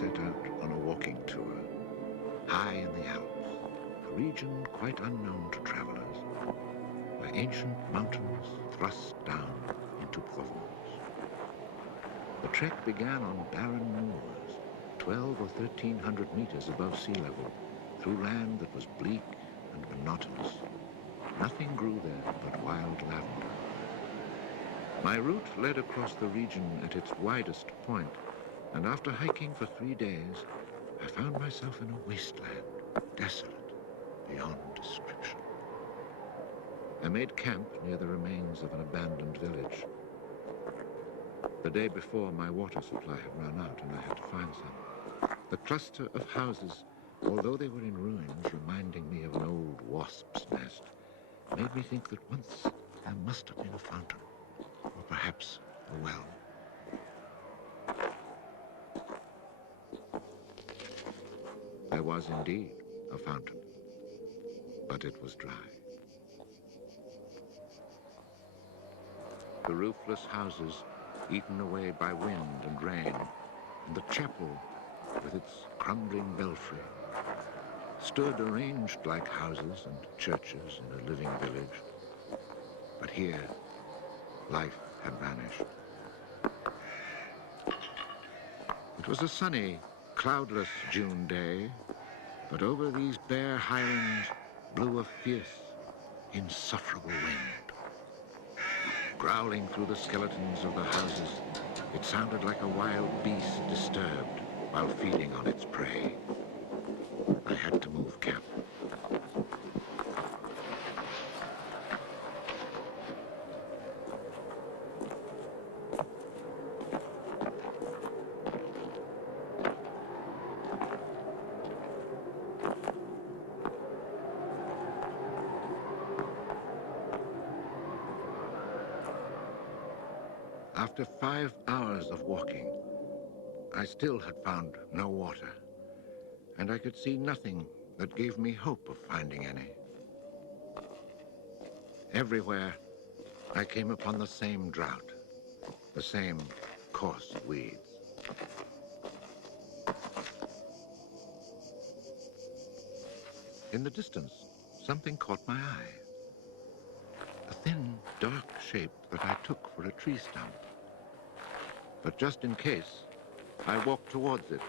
set out on a walking tour, high in the Alps, a region quite unknown to travelers, where ancient mountains thrust down into Provence. The trek began on barren moors, 12 or 1,300 meters above sea level, through land that was bleak and monotonous. Nothing grew there but wild lavender. My route led across the region at its widest point, and after hiking for 3 days, I found myself in a wasteland, desolate beyond description. I made camp near the remains of an abandoned village. The day before, my water supply had run out and I had to find some. The cluster of houses, although they were in ruins, reminding me of an old wasp's nest, made me think that once there must have been a fountain, or perhaps a well. There was indeed a fountain, but it was dry. The roofless houses, eaten away by wind and rain, and the chapel, with its crumbling belfry, stood arranged like houses and churches in a living village. But here, life had vanished. It was a sunny, cloudless June day, but over these bare highlands blew a fierce, insufferable wind. Growling through the skeletons of the houses, it sounded like a wild beast disturbed while feeding on its prey. I had to move camp. After 5 hours of walking, I still had found no water, and I could see nothing that gave me hope of finding any. Everywhere, I came upon the same drought, the same coarse weeds. In the distance, something caught my eye. A thin, dark shape that I took for a tree stump. But just in case, I walked towards it.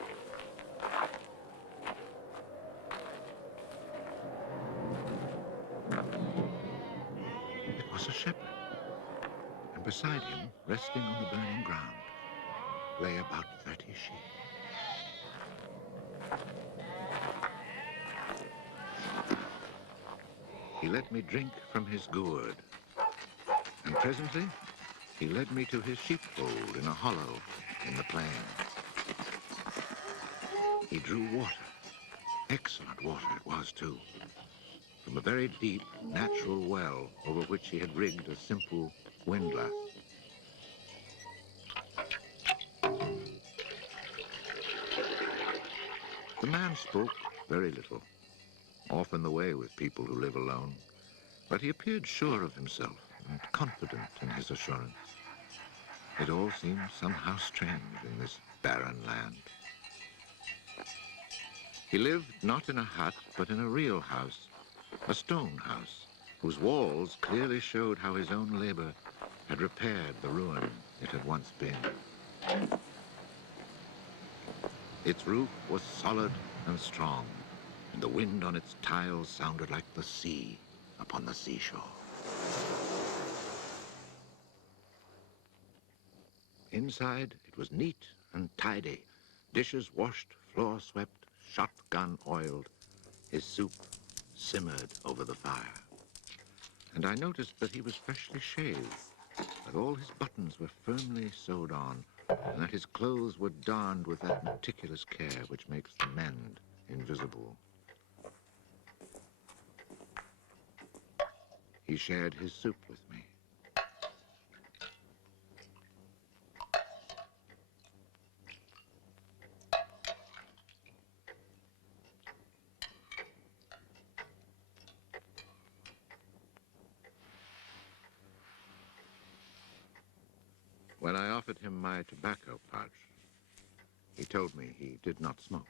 It was a shepherd, and beside him, resting on the burning ground, lay about 30 sheep. He let me drink from his gourd, and presently he led me to his sheepfold in a hollow in the plain. He drew water. Excellent water it was, too, from a very deep, natural well over which he had rigged a simple windlass. The man spoke very little, often the way with people who live alone, but he appeared sure of himself and confident in his assurance. It all seemed somehow strange in this barren land. He lived not in a hut, but in a real house, a stone house, whose walls clearly showed how his own labor had repaired the ruin it had once been. Its roof was solid and strong, and the wind on its tiles sounded like the sea upon the seashore. Inside, it was neat and tidy, dishes washed, floor swept, shotgun oiled. His soup simmered over the fire. And I noticed that he was freshly shaved, that all his buttons were firmly sewed on, and that his clothes were darned with that meticulous care which makes the mend invisible. He shared his soup with me. When I offered him my tobacco pouch, He told me he did not smoke.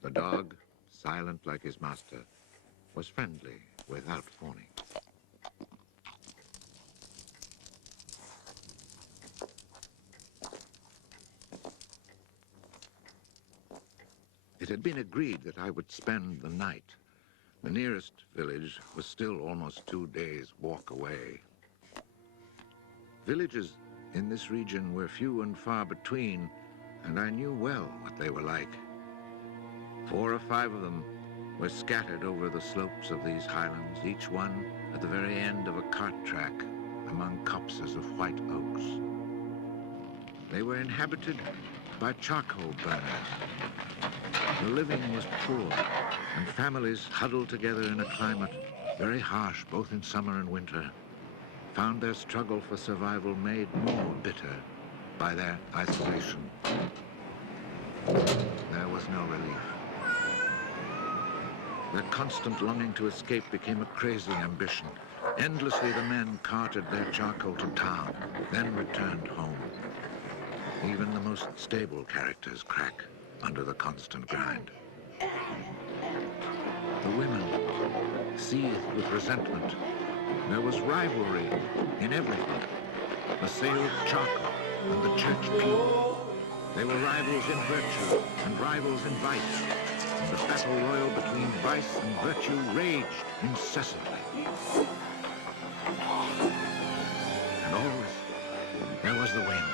The dog, silent like his master, was friendly without fawning. It had been agreed that I would spend the night. The nearest village was still almost 2 days' walk away. Villages in this region were few and far between, and I knew well what they were like. 4 or 5 of them were scattered over the slopes of these highlands, each one at the very end of a cart track among copses of white oaks. They were inhabited by charcoal burners. The living was poor, and families huddled together in a climate very harsh both in summer and winter found their struggle for survival made more bitter by their isolation. There was no relief. Their constant longing to escape became a crazy ambition. Endlessly the men carted their charcoal to town, then returned home. Even the most stable characters crack under the constant grind. The women seethed with resentment. There was rivalry in everything. The sale of charcoal and the church pew. They were rivals in virtue and rivals in vice. And the battle royal between vice and virtue raged incessantly. And always there was the wind.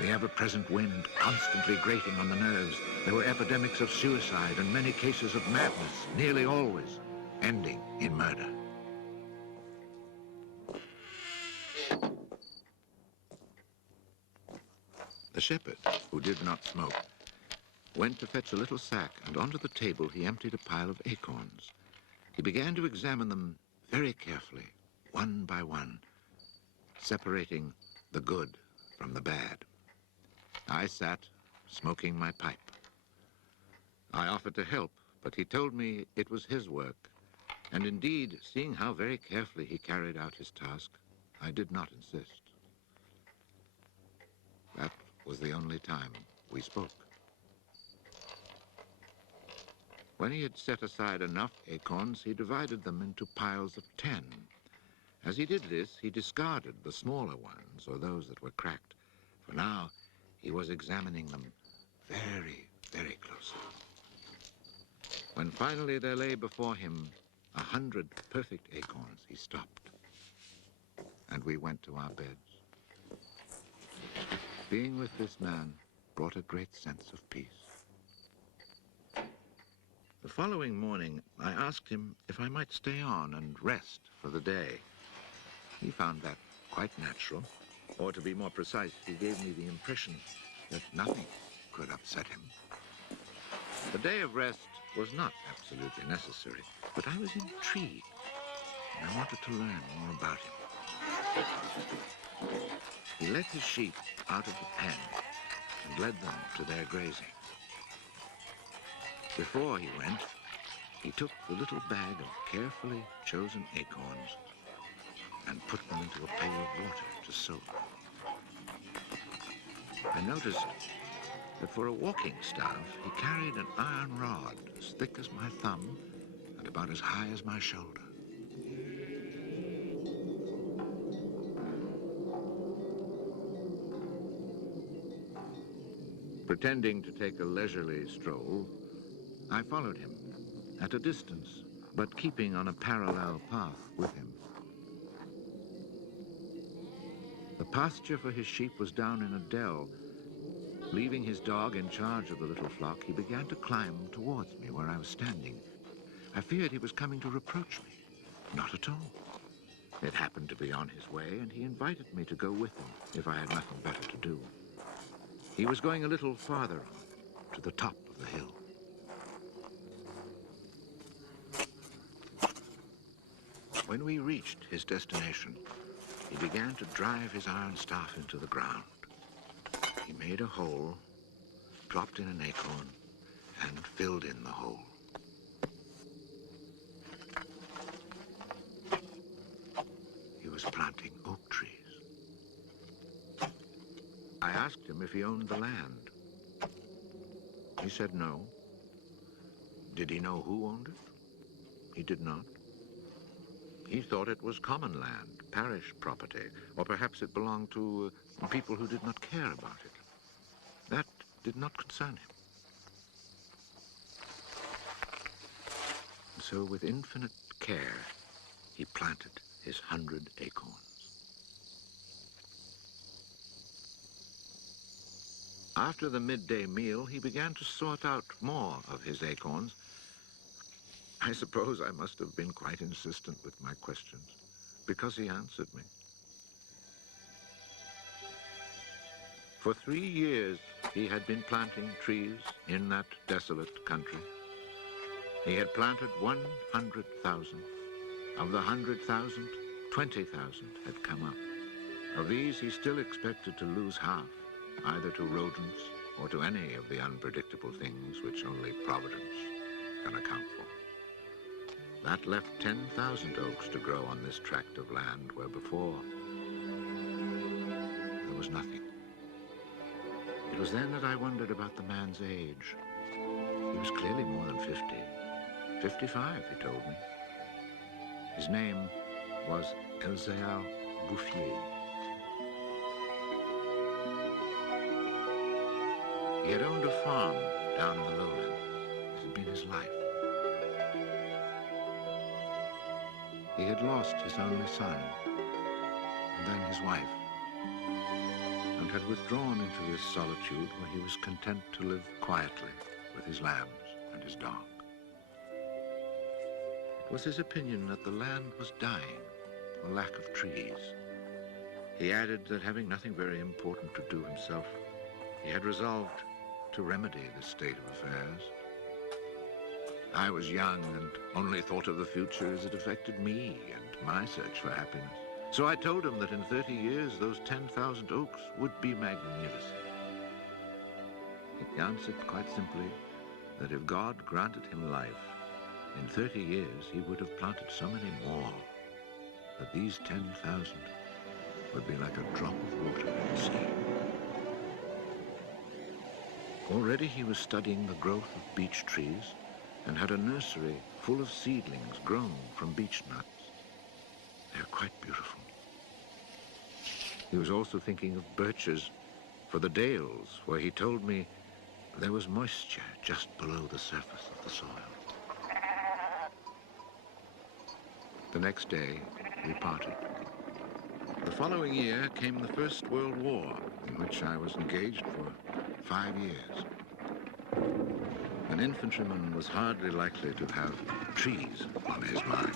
The ever-present wind constantly grating on the nerves. There were epidemics of suicide and many cases of madness, nearly always ending in murder. The shepherd, who did not smoke, went to fetch a little sack, and onto the table he emptied a pile of acorns. He began to examine them very carefully, one by one, separating the good from the bad. I sat, smoking my pipe. I offered to help, but he told me it was his work, and indeed, seeing how very carefully he carried out his task, I did not insist. That was the only time we spoke. When he had set aside enough acorns, he divided them into piles of 10. As he did this, he discarded the smaller ones, or those that were cracked, for now he was examining them very, very closely. When finally there lay before him 100 perfect acorns, he stopped, and we went to our beds. Being with this man brought a great sense of peace. The following morning, I asked him if I might stay on and rest for the day. He found that quite natural, or to be more precise, he gave me the impression that nothing could upset him. The day of rest was not absolutely necessary, but I was intrigued, and I wanted to learn more about him. He let his sheep out of the pen and led them to their grazing. Before he went, he took the little bag of carefully chosen acorns and put them into a pail of water to soak. I noticed that for a walking staff, he carried an iron rod as thick as my thumb and about as high as my shoulder. Pretending to take a leisurely stroll, I followed him at a distance, but keeping on a parallel path with him. The pasture for his sheep was down in a dell. Leaving his dog in charge of the little flock, he began to climb towards me where I was standing. I feared he was coming to reproach me. Not at all. It happened to be on his way, and he invited me to go with him if I had nothing better to do. He was going a little farther on, to the top of the hill. When we reached his destination, he began to drive his iron staff into the ground. He made a hole, dropped in an acorn, and filled in the hole. He was planting oak trees. if he owned the land. He said no. Did he know who owned it? He did not. He thought it was common land, parish property, or perhaps it belonged to people who did not care about it. That did not concern him. So with infinite care, he planted his 100 acorns. After the midday meal, he began to sort out more of his acorns. I suppose I must have been quite insistent with my questions, because he answered me. For 3 years, he had been planting trees in that desolate country. He had planted 100,000. Of the 100,000, 20,000 had come up. Of these, he still expected to lose half, either to rodents or to any of the unpredictable things which only Providence can account for. That left 10,000 oaks to grow on this tract of land where before there was nothing. It was then that I wondered about the man's age. He was clearly more than 50. 55, he told me. His name was Elzéard Bouffier. He had owned a farm down in the lowlands. It had been his life. He had lost his only son, and then his wife, and had withdrawn into this solitude where he was content to live quietly with his lambs and his dog. It was his opinion that the land was dying for lack of trees. He added that having nothing very important to do himself, he had resolved to remedy this state of affairs. I was young and only thought of the future as it affected me and my search for happiness. So I told him that in 30 years, those 10,000 oaks would be magnificent. He answered quite simply that if God granted him life, in 30 years he would have planted so many more that these 10,000 would be like a drop of water in the sea. Already he was studying the growth of beech trees and had a nursery full of seedlings grown from beech nuts. They're quite beautiful. He was also thinking of birches for the dales, where he told me there was moisture just below the surface of the soil. The next day, we parted. The following year came the First World War, in which I was engaged for 5 years. An infantryman was hardly likely to have trees on his mind.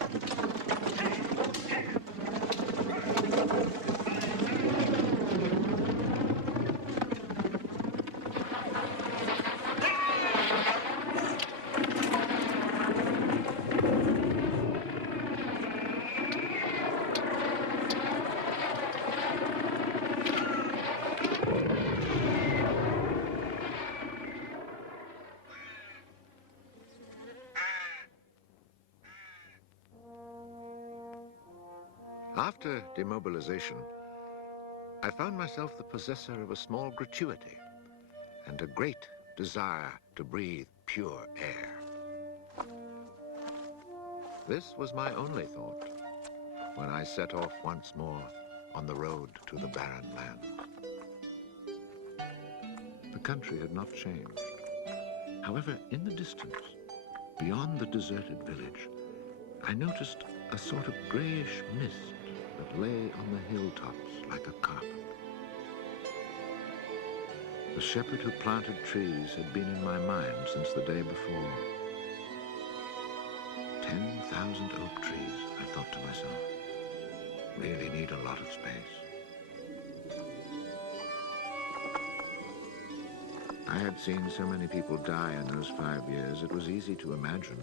After demobilization, I found myself the possessor of a small gratuity and a great desire to breathe pure air. This was my only thought when I set off once more on the road to the barren land. The country had not changed. However, in the distance, beyond the deserted village, I noticed a sort of grayish mist that lay on the hilltops like a carpet. The shepherd who planted trees had been in my mind since the day before. 10,000 oak trees, I thought to myself, really need a lot of space. I had seen so many people die in those 5 years, it was easy to imagine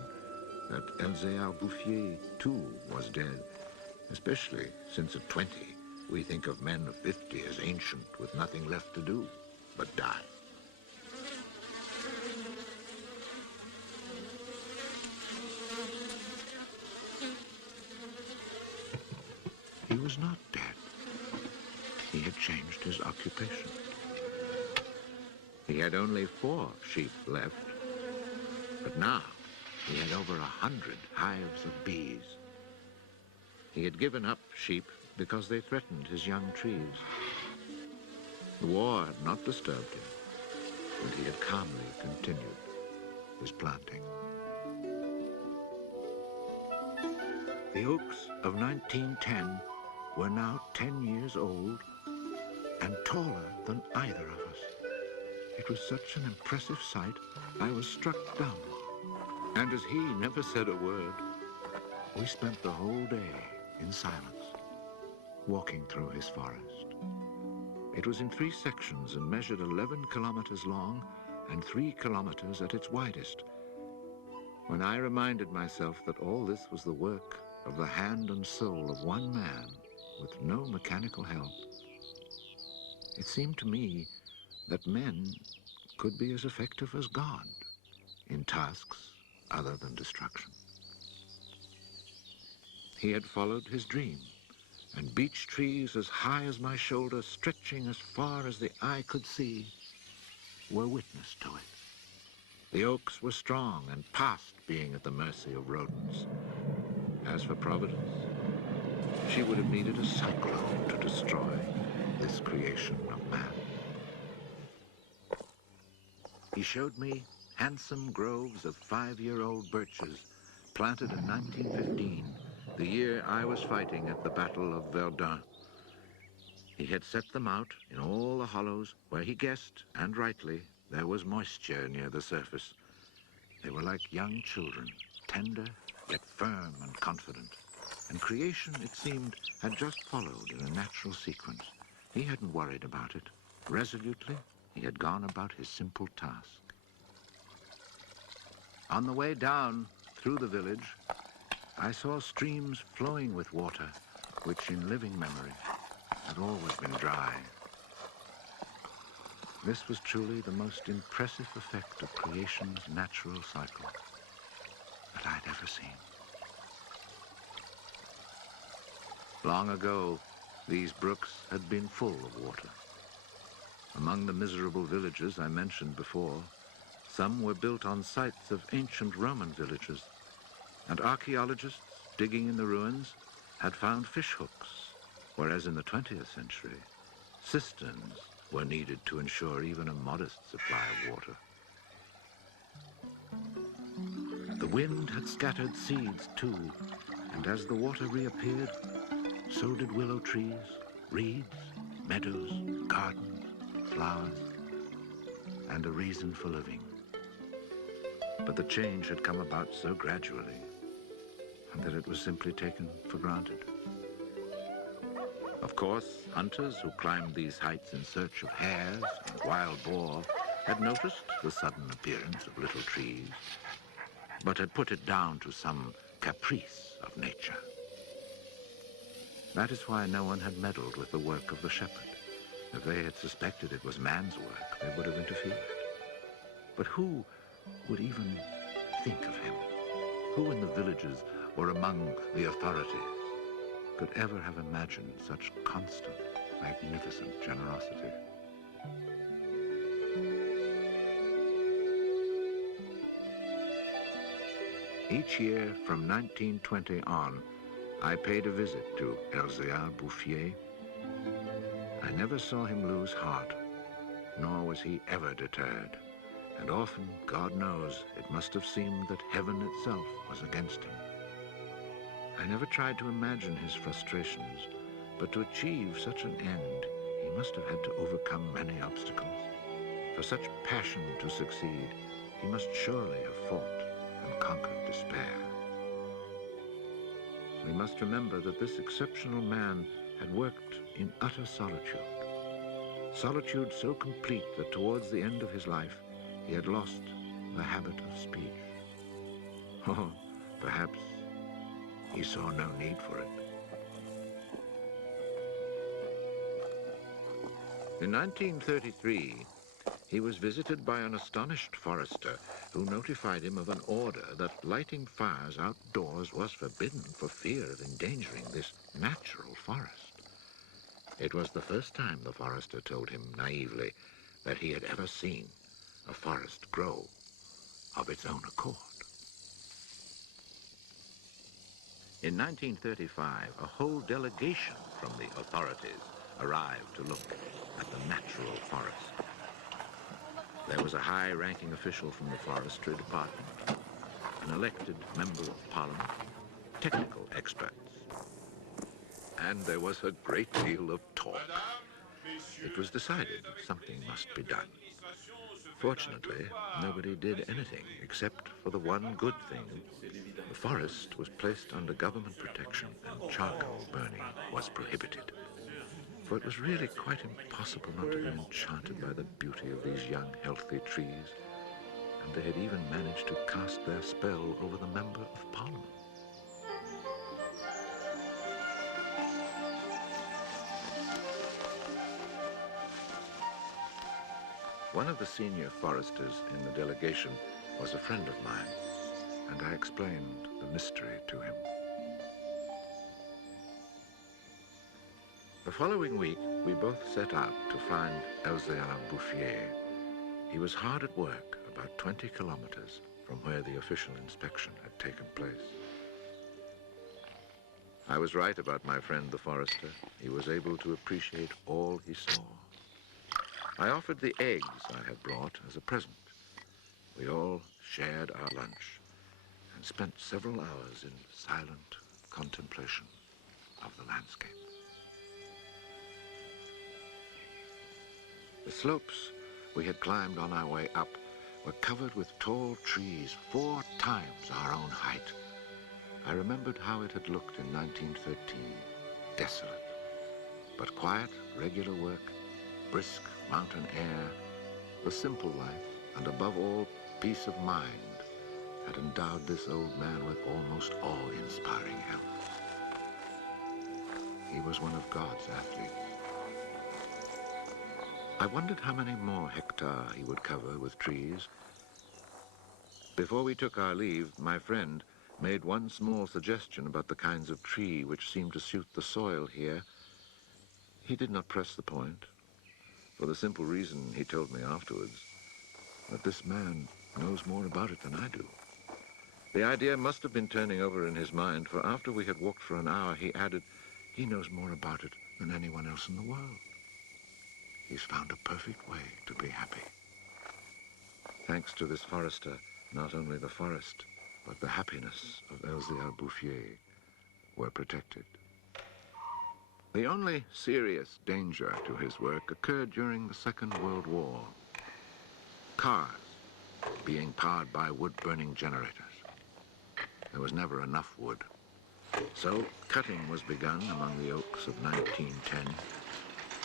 that Elzéard Bouffier, too, was dead, especially since at 20, we think of men of 50 as ancient with nothing left to do but die. He was not dead. He had changed his occupation. He had only 4 sheep left, but now he had over 100 hives of bees. He had given up sheep because they threatened his young trees. The war had not disturbed him, and he had calmly continued his planting. The oaks of 1910 were now 10 years old and taller than either of us. It was such an impressive sight, I was struck dumb. And as he never said a word, we spent the whole day in silence, walking through his forest. It was in 3 sections and measured 11 kilometers long and 3 kilometers at its widest. When I reminded myself that all this was the work of the hand and soul of one man with no mechanical help, it seemed to me that men could be as effective as God in tasks other than destruction. He had followed his dream, and beech trees as high as my shoulder, stretching as far as the eye could see, were witness to it. The oaks were strong and past being at the mercy of rodents. As for Providence, she would have needed a cyclone to destroy this creation of man. He showed me handsome groves of 5-year-old birches planted in 1915, the year I was fighting at the Battle of Verdun. He had set them out in all the hollows where he guessed, and rightly, there was moisture near the surface. They were like young children, tender yet firm and confident. And creation, it seemed, had just followed in a natural sequence. He hadn't worried about it. Resolutely, he had gone about his simple task. On the way down through the village, I saw streams flowing with water, which in living memory had always been dry. This was truly the most impressive effect of creation's natural cycle that I'd ever seen. Long ago, these brooks had been full of water. Among the miserable villages I mentioned before, some were built on sites of ancient Roman villages, and archaeologists digging in the ruins had found fish hooks, whereas in the 20th century, cisterns were needed to ensure even a modest supply of water. The wind had scattered seeds too, and as the water reappeared, so did willow trees, reeds, meadows, gardens, flowers, and a reason for living. But the change had come about so gradually that it was simply taken for granted. Of course, hunters who climbed these heights in search of hares and wild boar had noticed the sudden appearance of little trees, but had put it down to some caprice of nature. That is why no one had meddled with the work of the shepherd. If they had suspected it was man's work, they would have interfered. But who would even think of him? Who in the villages or among the authorities could ever have imagined such constant, magnificent generosity? Each year from 1920 on, I paid a visit to Elzéard Bouffier. I never saw him lose heart, nor was he ever deterred. And often, God knows, it must have seemed that heaven itself was against him. I never tried to imagine his frustrations, but to achieve such an end, he must have had to overcome many obstacles. For such passion to succeed, he must surely have fought and conquered despair. We must remember that this exceptional man had worked in utter solitude. Solitude so complete that towards the end of his life, he had lost the habit of speech. Oh, perhaps he saw no need for it. In 1933, he was visited by an astonished forester who notified him of an order that lighting fires outdoors was forbidden for fear of endangering this natural forest. It was the first time, the forester told him naively, that he had ever seen a forest grow of its own accord. In 1935, a whole delegation from the authorities arrived to look at the natural forest. There was a high-ranking official from the forestry department, an elected member of parliament, technical experts. And there was a great deal of talk. It was decided something must be done. Fortunately, nobody did anything except for the one good thing. The forest was placed under government protection and charcoal burning was prohibited. For it was really quite impossible not to be enchanted by the beauty of these young, healthy trees. And they had even managed to cast their spell over the Member of Parliament. One of the senior foresters in the delegation was a friend of mine, and I explained the mystery to him. The following week, we both set out to find Elzéard Bouffier. He was hard at work, about 20 kilometers from where the official inspection had taken place. I was right about my friend the forester. He was able to appreciate all he saw. I offered the eggs I had brought as a present. We all shared our lunch and spent several hours in silent contemplation of the landscape. The slopes we had climbed on our way up were covered with tall trees 4 times our own height. I remembered how it had looked in 1913, desolate, but quiet, regular work, brisk mountain air, the simple life, and above all, peace of mind, had endowed this old man with almost awe-inspiring health. He was one of God's athletes. I wondered how many more hectares he would cover with trees. Before we took our leave, my friend made one small suggestion about the kinds of tree which seemed to suit the soil here. He did not press the point, for the simple reason, he told me afterwards, that this man knows more about it than I do. The idea must have been turning over in his mind, for after we had walked for an hour, he added, he knows more about it than anyone else in the world. He's found a perfect way to be happy. Thanks to this forester, not only the forest, but the happiness of Elzéard Bouffier were protected. The only serious danger to his work occurred during the Second World War. Cars being powered by wood-burning generators. There was never enough wood. So cutting was begun among the oaks of 1910,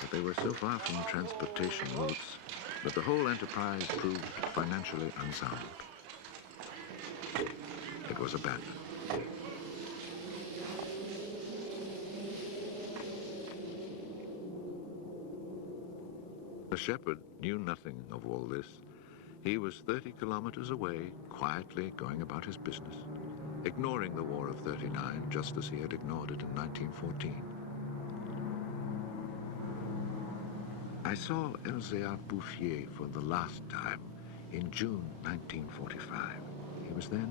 but they were so far from transportation routes that the whole enterprise proved financially unsound. It was abandoned. The shepherd knew nothing of all this. He was 30 kilometers away, quietly going about his business, ignoring the War of '39 just as he had ignored it in 1914. I saw Elzéard Bouffier for the last time in June 1945. He was then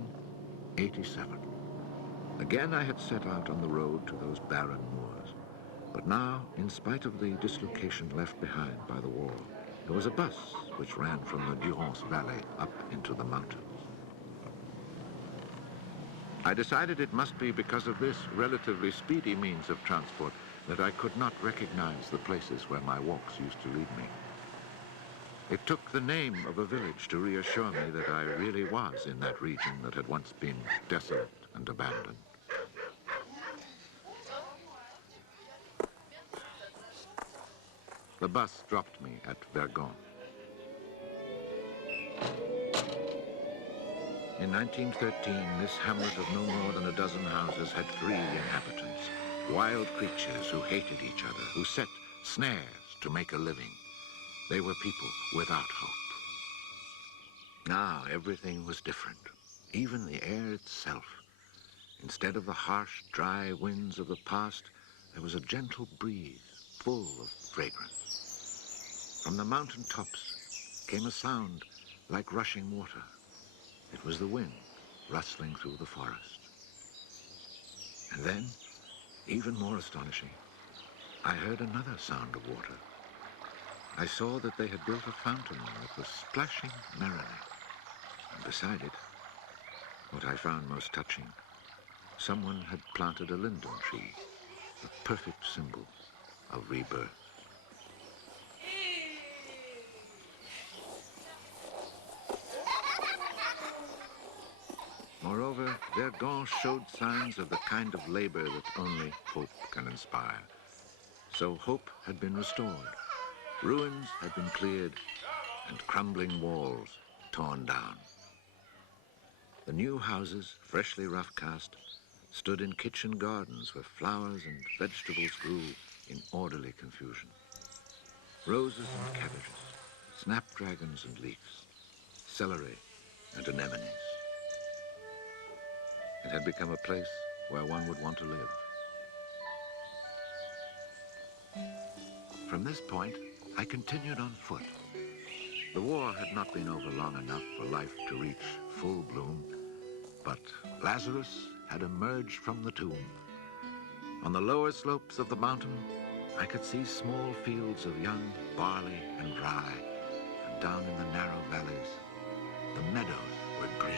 87. Again I had set out on the road to those barren moors. But now, in spite of the dislocation left behind by the war, there was a bus which ran from the Durance Valley up into the mountains. I decided it must be because of this relatively speedy means of transport that I could not recognize the places where my walks used to lead me. It took the name of a village to reassure me that I really was in that region that had once been desolate and abandoned. The bus dropped me at Vergon. In 1913, this hamlet of no more than a dozen houses had 3 inhabitants, wild creatures who hated each other, who set snares to make a living. They were people without hope. Now everything was different, even the air itself. Instead of the harsh, dry winds of the past, there was a gentle breeze full of fragrance. From the mountain tops came a sound like rushing water. It was the wind rustling through the forest. And then, even more astonishing, I heard another sound of water. I saw that they had built a fountain that was splashing merrily. And beside it, what I found most touching, someone had planted a linden tree, a perfect symbol of rebirth. Moreover, Verdun showed signs of the kind of labor that only hope can inspire. So hope had been restored. Ruins had been cleared and crumbling walls torn down. The new houses, freshly rough-cast, stood in kitchen gardens where flowers and vegetables grew in orderly confusion. Roses and cabbages, snapdragons and leeks, celery and anemones. It had become a place where one would want to live. From this point, I continued on foot. The war had not been over long enough for life to reach full bloom, but Lazarus had emerged from the tomb. On the lower slopes of the mountain, I could see small fields of young barley and rye, and down in the narrow valleys, the meadows were green.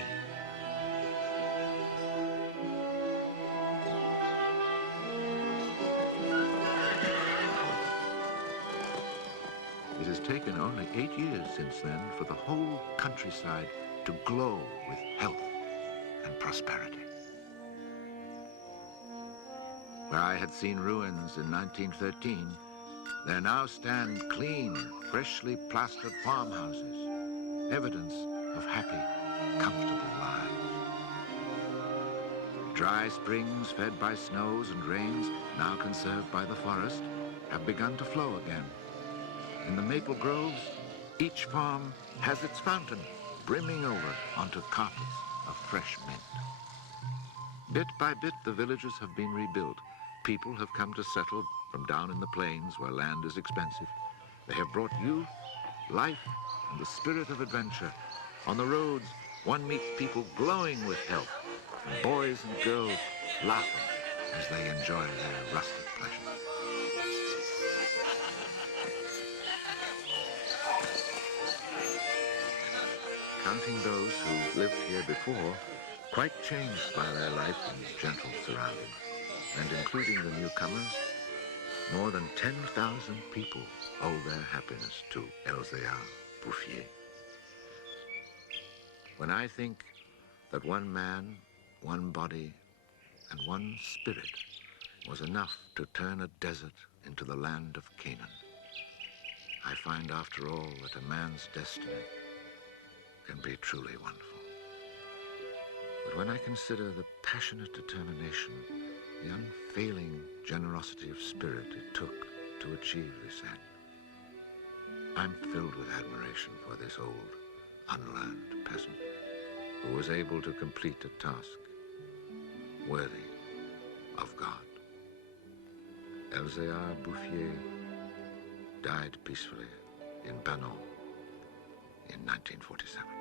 It has taken only 8 years since then for the whole countryside to glow with health and prosperity. Where I had seen ruins in 1913, there now stand clean, freshly plastered farmhouses, evidence of happy, comfortable lives. Dry springs fed by snows and rains, now conserved by the forest, have begun to flow again. In the maple groves, each farm has its fountain brimming over onto carpets of fresh mint. Bit by bit, the villages have been rebuilt. People have come to settle from down in the plains where land is expensive. They have brought youth, life, and the spirit of adventure. On the roads, one meets people glowing with health, and boys and girls laughing as they enjoy their rustic pleasures. Counting those who lived here before, quite changed by their life in gentle surroundings, and including the newcomers, more than 10,000 people owe their happiness to Elzéard Bouffier. When I think that one man, one body, and one spirit was enough to turn a desert into the land of Canaan, I find after all that a man's destiny can be truly wonderful. But when I consider the passionate determination, the unfailing generosity of spirit it took to achieve this end, I'm filled with admiration for this old, unlearned peasant who was able to complete a task worthy of God. Elzéard Bouffier died peacefully in Banon in 1947.